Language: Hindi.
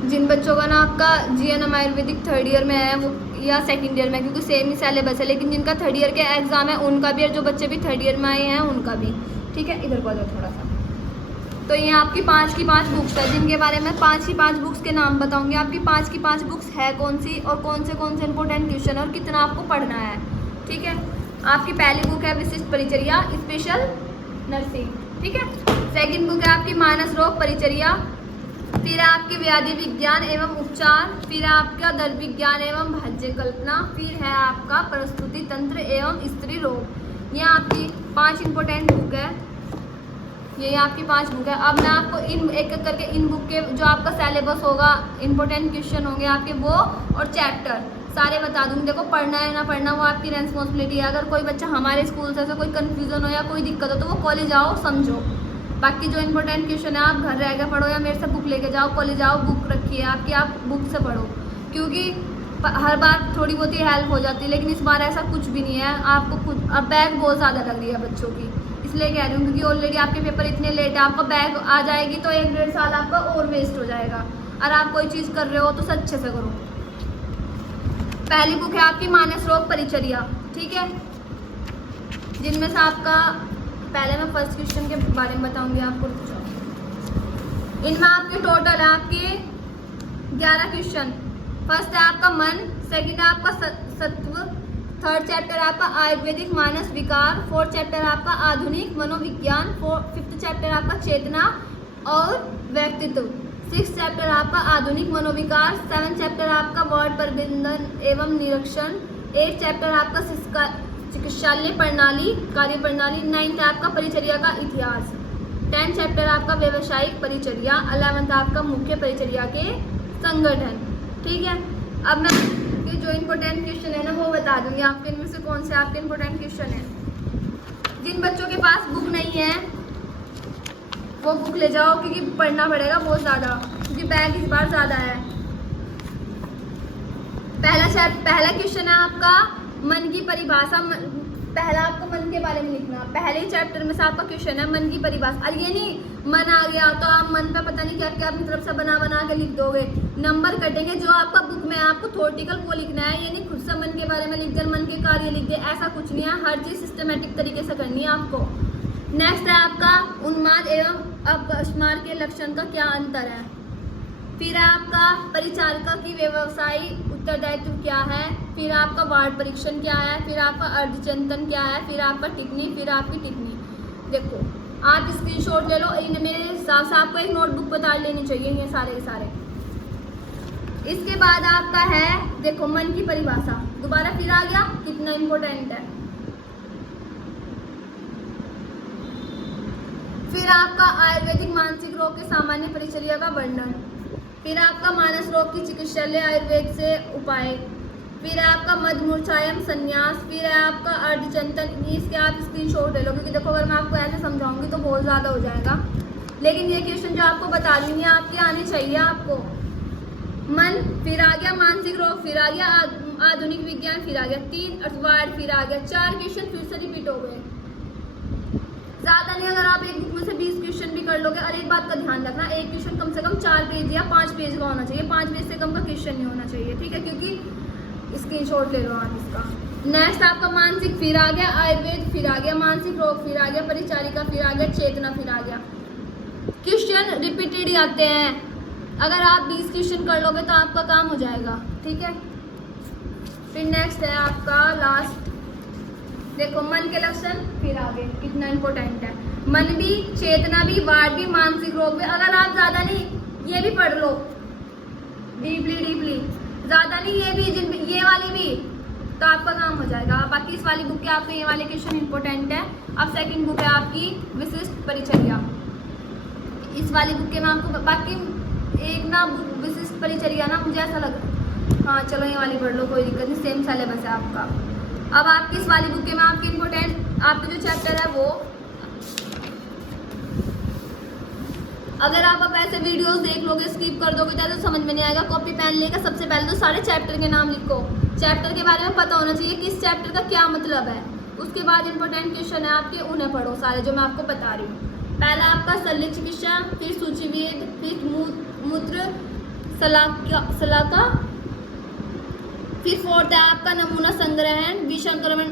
जिन बच्चों का ना आपका GNM आयुर्वेदिक थर्ड ईयर में है वो या सेकंड ईयर में, क्योंकि सेम ही सिलेबस है, लेकिन जिनका थर्ड ईयर के एग्जाम है उनका भी, और जो बच्चे भी थर्ड ईयर में आए हैं उनका भी। ठीक है, इधर को आ जाओ थोड़ा सा। तो ये आपकी 5 की 5 बुक्स है, जिनके बारे में 5 की 5 बुक्स के नाम बताऊंगी। आपकी 5 की 5 बुक्स है कौन सी और कौन से इंपॉर्टेंट क्वेश्चन है और कितना आपको पढ़ना है। ठीक है, आपकी पहली बुक है विशिष्ट परिचर्या स्पेशल नर्सिंग। ठीक है, सेकंड बुक है आपकी मानस रोग परिचर्या, फिर आपके व्याधि विज्ञान एवं उपचार, फिर आपका दर्द विज्ञान एवं भाज्य कल्पना, फिर है आपका प्रस्तुति तंत्र एवं स्त्री रोग। ये आपकी 5 इंपॉर्टेंट बुक है, ये आपकी 5 बुक है। अब मैं आपको इन एक एक करके इन बुक के जो आपका सिलेबस होगा, इंपॉर्टेंट क्वेश्चन होंगे आपके वो और चैप्टर सारे बता दूंगी। देखो, पढ़ना है ना पढ़ना वो आपकी रेस्पॉन्सिबिलिटी है। अगर कोई बच्चा हमारे स्कूल से कोई कन्फ्यूजन हो या कोई दिक्कत हो तो वो कॉलेज आओ समझो। बाकी जो इंपॉर्टेंट क्वेश्चन है आप घर रह के पढ़ो या मेरे से बुक लेके जाओ, कॉलेज आओ, बुक रखी है आपकी, आप बुक से पढ़ो, क्योंकि हर बार थोड़ी बहुत ही हेल्प हो जाती है, लेकिन इस बार ऐसा कुछ भी नहीं है। आपको कुछ अब बैग बहुत ज़्यादा लग रही है बच्चों की, इसलिए कह रही हूँ, क्योंकि ऑलरेडी आपके पेपर इतने लेट है। आपका बैग आ जाएगी तो 1-1.5 साल आपका और वेस्ट हो जाएगा। और आप कोई चीज़ कर रहे हो तो अच्छे से करो। पहली बुक है आपकी मानस रोग परिचर्या। ठीक है, जिनमें से आपका पहले मैं फर्स्ट क्वेश्चन के बारे में बताऊंगी आपको। इनमें आपके टोटल है आपके 11 क्वेश्चन। फर्स्ट है आपका मन, सेकंड है आपका सत्व, थर्ड चैप्टर आपका आयुर्वेदिक मानस विकार, फोर्थ चैप्टर आपका आधुनिक मनोविज्ञान, फिफ्थ चैप्टर आपका चेतना और व्यक्तित्व, सिक्स चैप्टर आपका आधुनिक मनोविकार, सेवन चैप्टर आपका वार्ड प्रबंधन एवं निरीक्षण, 8 चैप्टर आपका चिकित्सालय प्रणाली कार्य प्रणाली, 9th आपका परिचर्या का इतिहास, 10th चैप्टर आपका व्यवसायिक परिचर्या, 11th आपका मुख्य परिचर्या के संगठन। ठीक है, अब मैं जो इंपॉर्टेंट क्वेश्चन है ना वो बता दूंगी आपके, इनमें से कौन से आपके इंपॉर्टेंट क्वेश्चन है। जिन बच्चों के पास बुक नहीं है वो बुक ले जाओ, क्योंकि पढ़ना पड़ेगा बहुत ज़्यादा, क्योंकि बैग इस बार ज़्यादा है। पहला क्वेश्चन है आपका मन की परिभाषा। पहला आपको मन के बारे में लिखना, पहले ही चैप्टर में से आपका क्वेश्चन है मन की परिभाषा। और ये नहीं मन आ गया तो आप मन पे पता नहीं क्या क्या अपनी तरफ से बना के लिख दोगे, नंबर कटेंगे। जो आपका बुक में आपको थ्योरेटिकल वो लिखना है, ये नहीं खुद से मन के बारे में लिख दिया, मन के कार्य लिख दिया, ऐसा कुछ नहीं है। हर चीज़ सिस्टमेटिक तरीके से करनी है आपको। नेक्स्ट है आपका उन्माद एवं अपस्मार के लक्षण का क्या अंतर है। फिर आपका परिचारिका की व्यवसायी उत्तरदायित्व क्या है, फिर आपका वार्ड परीक्षण क्या है, फिर आपका अर्धचिंतन क्या है, फिर आपका टिप्पणी, फिर आपकी टिप्पणी। देखो, आप स्क्रीनशॉट ले लो, मेरे हिसाब से आपको एक नोटबुक बता लेनी चाहिए ये सारे के सारे। इसके बाद आपका है देखो मन की परिभाषा, दोबारा फिर आ गया, कितना इंपॉर्टेंट है। फिर आपका आयुर्वेदिक मानसिक रोग के सामान्य परिचर्या का वर्णन, फिर आपका मानस रोग की चिकित्सालय आयुर्वेद से उपाय, फिर आपका मधुमूर्छायम संन्यास, फिर है आपका अर्धचिंतन। इसके आप स्क्रीनशॉट ले लो, क्योंकि देखो अगर मैं आपको ऐसे समझाऊंगी तो बहुत ज़्यादा हो जाएगा, लेकिन ये क्वेश्चन जो आपको बता रही है आपके आने चाहिए आपको। मन, फिर आ गया मानसिक रोग, फिर आ गया आधुनिक विज्ञान, फिर आ गया 3 अर्थवाद, फिर आ गया 4 क्वेश्चन फिर से रिपीट हो गए। ज़्यादा नहीं, अगर आप एक बुक में से 20 क्वेश्चन भी कर लोगे। और एक बात का ध्यान रखना, एक क्वेश्चन कम से कम 4 पेज या 5 पेज का होना चाहिए, 5 पेज से कम का क्वेश्चन नहीं होना चाहिए। ठीक है, क्योंकि स्क्रीनशॉट ले लो आप इसका। नेक्स्ट आपका मानसिक, फिर आ गया आयुर्वेद, फिर आ गया मानसिक रोग, फिर आ गया परिचारिका, फिर आ गया चेतना, फिर आ गया। क्वेश्चन रिपीटेड आते हैं, अगर आप 20 क्वेश्चन कर लोगे तो आपका काम हो जाएगा। ठीक है, फिर नेक्स्ट है आपका लास्ट, देखो मन के लक्षण, फिर आगे कितना इंपॉर्टेंट है। मन भी, चेतना भी, वार्ड भी, मानसिक रोग भी। अगर आप ज़्यादा नहीं ये भी पढ़ लो डीपली, ज़्यादा नहीं ये भी, ये वाली भी, तो आपका काम हो जाएगा। बाकी इस वाली बुक के आपके ये वाले क्वेश्चन इंपॉर्टेंट है। अब सेकंड बुक है आपकी विशिष्ट परिचर्या। इस वाली बुक के मैं आपको बाकी एक ना बुक विशिष्ट परिचर्या ना मुझे ऐसा लगा, हाँ चलो ये वाली पढ़ लो, कोई दिक्कत नहीं, सेम सिलेबस है आपका। अब आपकी इस वाली बुक के में आपके इंपॉर्टेंट आपके जो चैप्टर है वो, अगर आप ऐसे वीडियोस देख लोगे स्किप कर दोगे तो समझ में नहीं आएगा। कॉपी पेन लेकर सबसे पहले तो सारे चैप्टर के नाम लिखो, चैप्टर के बारे में पता होना चाहिए किस चैप्टर का क्या मतलब है। उसके बाद इंपॉर्टेंट क्वेश्चन है आपके, उन्हें पढ़ो सारे जो मैं आपको बता रही हूँ। पहला आपका शल्य चिकित्सा, फिर सूचिवेद, फिर मूत्र सलाका। फिर फोर्थ है आपका नमूना संग्रहण, विसंक्रमण